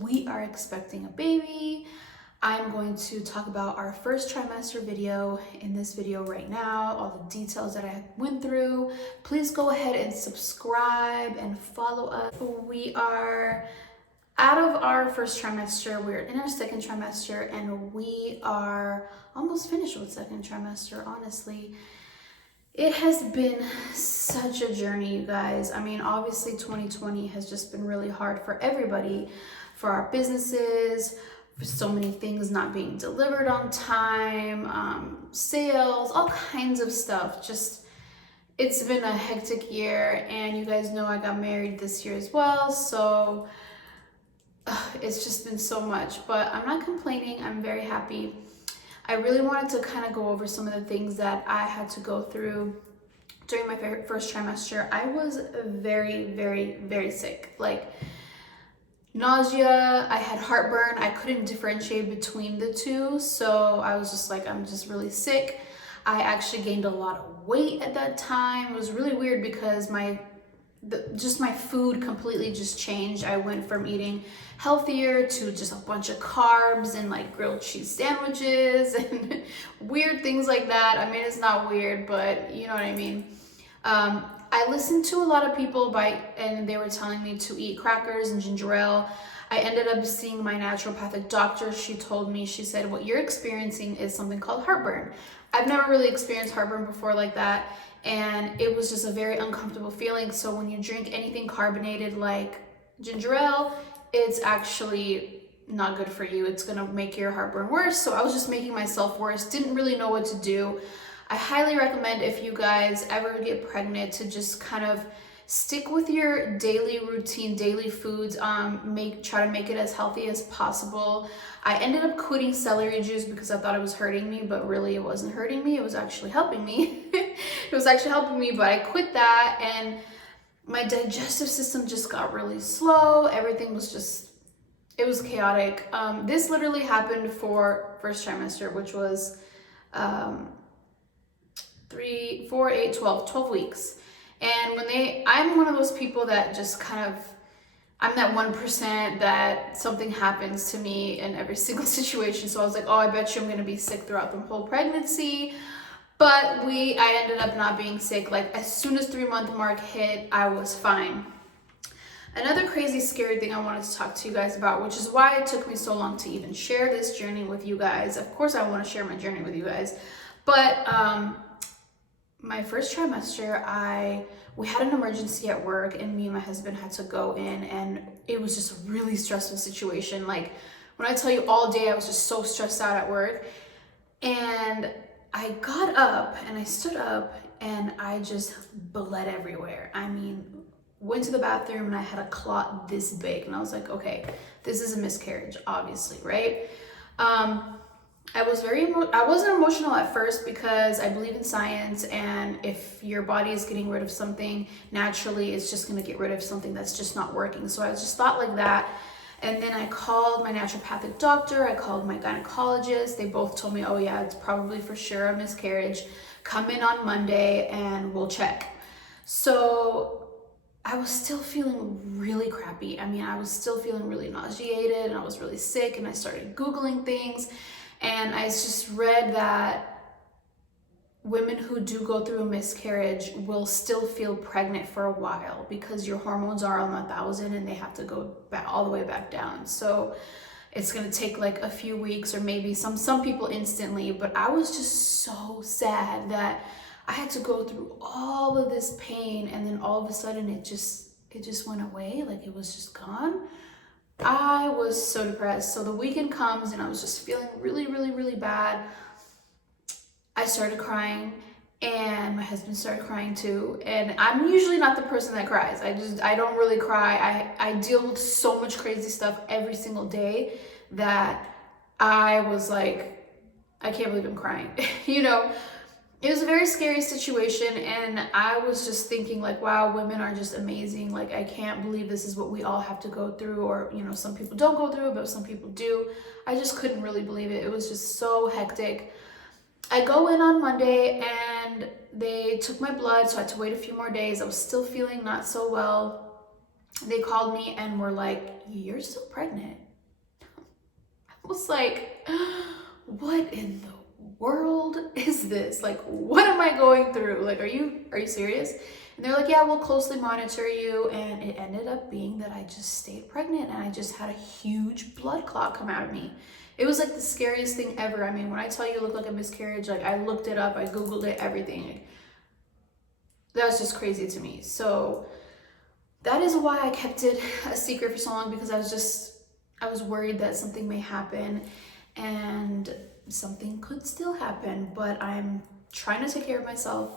we are expecting a baby. I'm going to talk about our first trimester video in this video right now, all the details that I went through. Please go ahead and subscribe and follow us. We are out of our first trimester, we're in our second trimester, and we are almost finished with second trimester, honestly. It has been such a journey, you guys. I mean, obviously 2020 has just been really hard for everybody, for our businesses, for so many things not being delivered on time, sales, all kinds of stuff. Just, it's been a hectic year, and you guys know I got married this year as well, so it's just been so much, but I'm not complaining. I'm very happy. I really wanted to kind of go over some of the things that I had to go through during my first trimester. I was very, very, very sick. Like nausea, I had heartburn. I couldn't differentiate between the two. So I was just like, I'm just really sick. I actually gained a lot of weight at that time. It was really weird because my food completely just changed. I went from eating healthier to just a bunch of carbs and like grilled cheese sandwiches and weird things like that. I mean, it's not weird, but you know what I mean. I listened to a lot of people and they were telling me to eat crackers and ginger ale. I ended up seeing my naturopathic doctor. She told me, she said, what you're experiencing is something called heartburn. I've never really experienced heartburn before like that. And it was just a very uncomfortable feeling. So when you drink anything carbonated like ginger ale, it's actually not good for you. It's gonna make your heartburn worse. So I was just making myself worse, didn't really know what to do. I highly recommend, if you guys ever get pregnant, to just kind of stick with your daily routine, daily foods, try to make it as healthy as possible. I ended up quitting celery juice because I thought it was hurting me, but really it wasn't hurting me. It was actually helping me. It was actually helping me, but I quit that and my digestive system just got really slow. Everything was just, it was chaotic. This literally happened for first trimester, which was 3, 4, 8, 12 weeks. And I'm one of those people that just kind of, I'm that 1% that something happens to me in every single situation. So I was like, oh, I bet you I'm gonna be sick throughout the whole pregnancy. But I ended up not being sick. Like as soon as 3-month mark hit, I was fine. Another crazy, scary thing I wanted to talk to you guys about, which is why it took me so long to even share this journey with you guys. Of course, I want to share my journey with you guys, but my first trimester, we had an emergency at work, and me and my husband had to go in, and it was just a really stressful situation. Like when I tell you, all day I was just so stressed out at work, and I got up and I stood up and I just bled everywhere. I mean, went to the bathroom and I had a clot this big, and I was like, okay, this is a miscarriage, obviously, right? I wasn't emotional at first because I believe in science, and if your body is getting rid of something naturally, it's just gonna get rid of something that's just not working. So I just thought like that. And then I called my naturopathic doctor, I called my gynecologist. They both told me, oh yeah, it's probably for sure a miscarriage. Come in on Monday and we'll check. So I was still feeling really crappy. I mean, I was still feeling really nauseated and I was really sick, and I started Googling things. And I just read that women who do go through a miscarriage will still feel pregnant for a while because your hormones are on 1,000 and they have to go back all the way back down. So it's gonna take like a few weeks, or maybe some people instantly. But I was just so sad that I had to go through all of this pain, and then all of a sudden it just went away. Like it was just gone. I was so depressed. So the weekend comes and I was just feeling really, really, really bad. I started crying, and my husband started crying too. And I'm usually not the person that cries. I don't really cry. I deal with so much crazy stuff every single day that I was like, I can't believe I'm crying. You know, it was a very scary situation, and I was just thinking like, wow, women are just amazing. Like, I can't believe this is what we all have to go through, or, you know, some people don't go through it, but some people do. I just couldn't really believe it. It was just so hectic. I go in on Monday and they took my blood, so I had to wait a few more days. I was still feeling not so well. they called me and were like, "You're still pregnant." I was like, what in the world is this? Like, what am I going through? Like, are you serious? And they're like, "Yeah, we'll closely monitor you." And it ended up being that I just stayed pregnant and I just had a huge blood clot come out of me. It was like the scariest thing ever. I mean, when I tell you it looked like a miscarriage, like I looked it up, I Googled it, everything. Like, that was just crazy to me. So that is why I kept it a secret for so long, because I was worried that something may happen, and something could still happen, but I'm trying to take care of myself.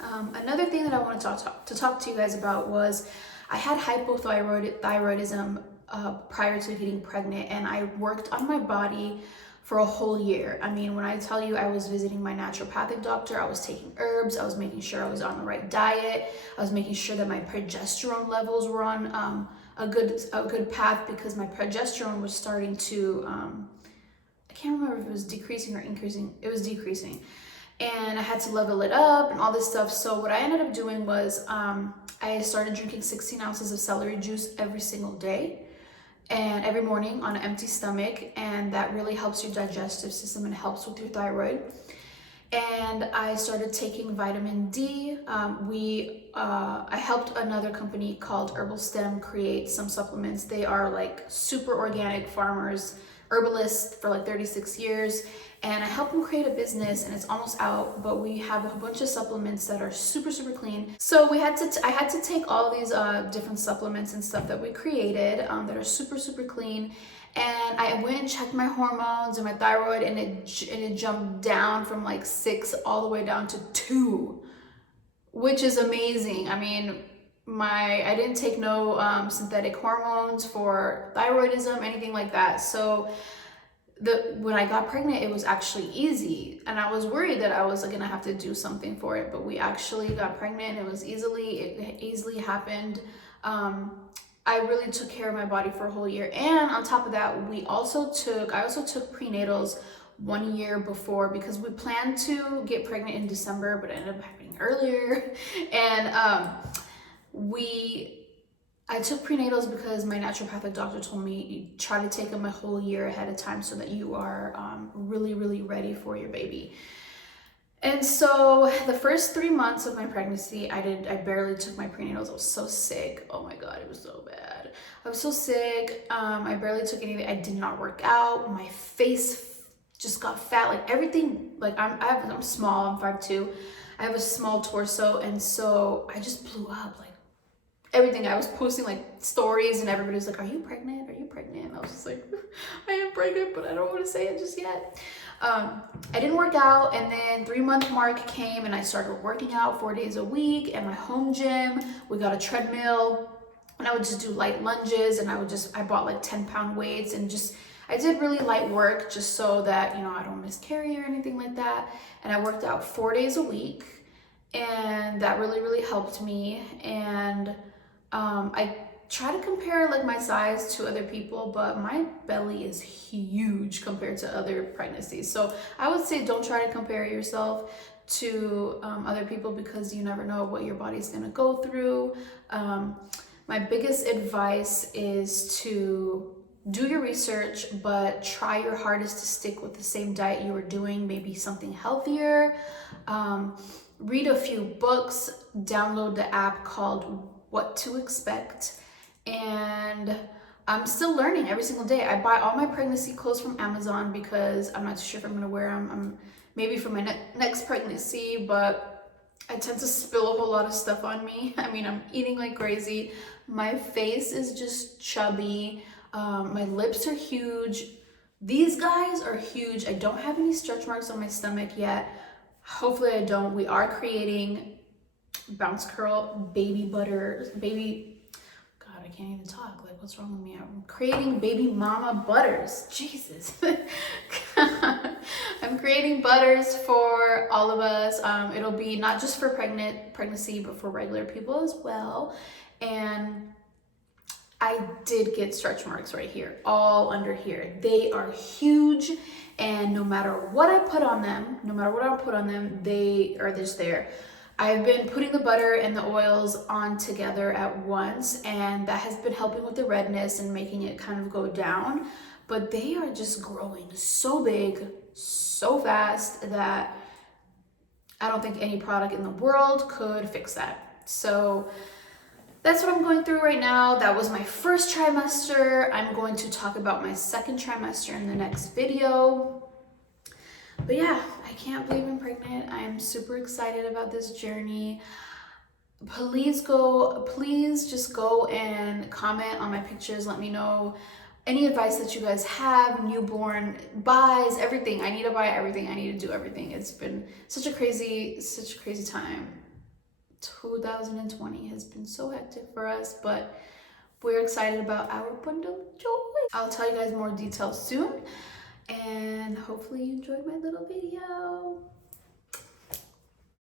Another thing that I wanted to talk to you guys about was I had hypothyroidism prior to getting pregnant, and I worked on my body for a whole year. I mean, when I tell you I was visiting my naturopathic doctor, I was taking herbs, I was making sure I was on the right diet, I was making sure that my progesterone levels were on a good path, because my progesterone was starting to, I can't remember if it was decreasing or increasing. It was decreasing. And I had to level it up and all this stuff. So what I ended up doing was I started drinking 16 ounces of celery juice every single day and every morning on an empty stomach, and that really helps your digestive system and helps with your thyroid. And I started taking vitamin D. I helped another company called Herbal Stem create some supplements. They are like super organic farmers, herbalists for like 36 years. And I helped them create a business, and it's almost out, but we have a bunch of supplements that are super, super clean. So I had to take all these different supplements and stuff that we created that are super, super clean. And I went and checked my hormones and my thyroid, and it jumped down from like 6 all the way down to 2, which is amazing. I mean, I didn't take no synthetic hormones for thyroidism, anything like that. So when I got pregnant, it was actually easy, and I was worried that I was gonna have to do something for it, but we actually got pregnant. It easily happened. I really took care of my body for a whole year, and on top of that, I also took prenatals 1 year before, because we planned to get pregnant in December, but it ended up happening earlier. And I took prenatals because my naturopathic doctor told me you try to take them a whole year ahead of time so that you are really, really ready for your baby. And so the first 3 months of my pregnancy, I barely took my prenatals. I was so sick. Oh my God, it was so bad. I was so sick. I barely took anything. I did not work out. My face just got fat. Like everything, like I'm small, I'm 5'2". I have a small torso, and so I just blew up. Like everything. I was posting like stories, and everybody was like, "Are you pregnant? Are you pregnant?" And I was just like, "I am pregnant, but I don't want to say it just yet." I didn't work out, and then 3-month mark came, and I started working out 4 days a week at my home gym. We got a treadmill, and I would just do light lunges, and I bought like 10-pound weights, and I did really light work just so that, I don't miscarry or anything like that. And I worked out 4 days a week, and that really, really helped me. And I try to compare like my size to other people, but my belly is huge compared to other pregnancies. So I would say don't try to compare yourself to other people, because you never know what your body's gonna go through. My biggest advice is to do your research, but try your hardest to stick with the same diet you were doing, maybe something healthier. Read a few books, download the app called What to Expect, and I'm still learning every single day. I buy all my pregnancy clothes from Amazon because I'm not too sure if I'm gonna wear them. I'm maybe for my next pregnancy, but I tend to spill a whole lot of stuff on me. I mean, I'm eating like crazy. My face is just chubby. My lips are huge. These guys are huge. I don't have any stretch marks on my stomach yet. Hopefully I don't. We are creating bounce curl baby butter, God, I can't even talk. Like, what's wrong with me? I'm creating baby mama butters. Jesus. I'm creating butters for all of us. It'll be not just for pregnancy, but for regular people as well. And I did get stretch marks right here, all under here. They are huge, and no matter what I put on them, they are just there. I've been putting the butter and the oils on together at once, and that has been helping with the redness and making it kind of go down. But they are just growing so big, so fast that I don't think any product in the world could fix that. So that's what I'm going through right now. That was my first trimester. I'm going to talk about my second trimester in the next video. But yeah, I can't believe I'm pregnant. I'm super excited about this journey. Please just go and comment on my pictures. Let me know any advice that you guys have, newborn buys, everything. I need to buy everything. I need to do everything. It's been such a crazy time. 2020 has been so hectic for us, but we're excited about our bundle of joy. I'll tell you guys more details soon, and hopefully you enjoyed my little video.